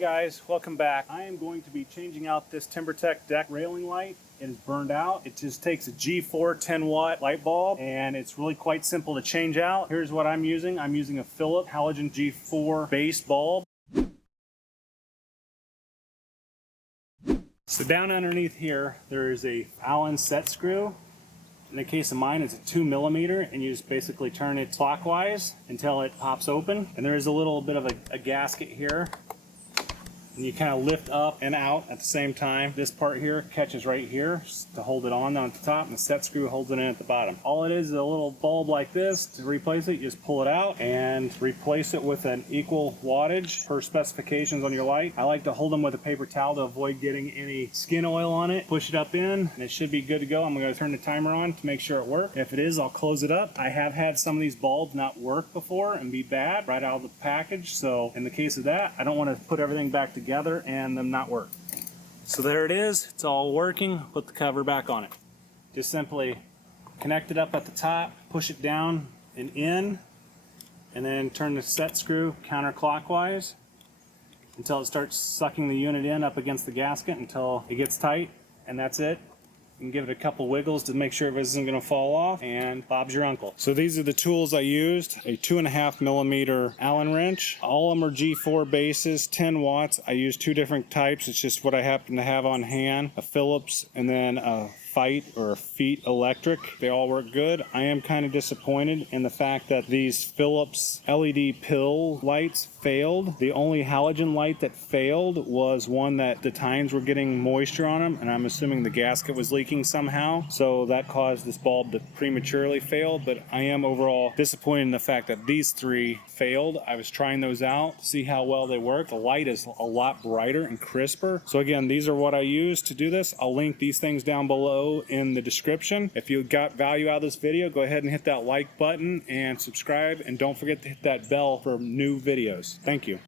guys, welcome back. I am going to be changing out this TimberTech deck railing light. It is burned out. It just takes a G4 10 watt light bulb and it's really quite simple to change out. Here's what I'm using. I'm using a Philips halogen G4 base bulb. So down underneath here, there is a Allen set screw. In the case of mine, it's a 2mm, and you just basically turn it clockwise until it pops open. And there is a little bit of a gasket here. And you kind of lift up and out at the same time. This part here catches right here to hold it on down at the top, and the set screw holds it in at the bottom. All it is a little bulb like this. To replace it, you just pull it out and replace it with an equal wattage per specifications on your light. I like to hold them with a paper towel to avoid getting any skin oil on it. Push it up in, and it should be good to go. I'm going to turn the timer on to make sure it works. If it is, I'll close it up. I have had some of these bulbs not work before and be bad right out of the package, so in the case of that, I don't want to put everything back together and them not work. So there it is, it's all working. Put the cover back on it. Just simply connect it up at the top, push it down and in, and then turn the set screw counterclockwise until it starts sucking the unit in up against the gasket until it gets tight, and that's it. You can give it a couple wiggles to make sure it isn't going to fall off, and Bob's your uncle. So these are the tools I used. A 2.5mm Allen wrench. All of them are G4 bases, 10 watts. I used two different types. It's just what I happen to have on hand. A Philips and then a Feet electric. They all work good. I am kind of disappointed in the fact that these Philips LED pill lights failed. The only halogen light that failed was one that the tines were getting moisture on them, and I'm assuming the gasket was leaking somehow, so that caused this bulb to prematurely fail. But I am overall disappointed in the fact that these three failed. I was trying those out to see how well they work. The light is a lot brighter and crisper. So again, these are what I use to do this. I'll link these things down below in the description. If you got value out of this video, go ahead and hit that like button and subscribe, and don't forget to hit that bell for new videos. Thank you.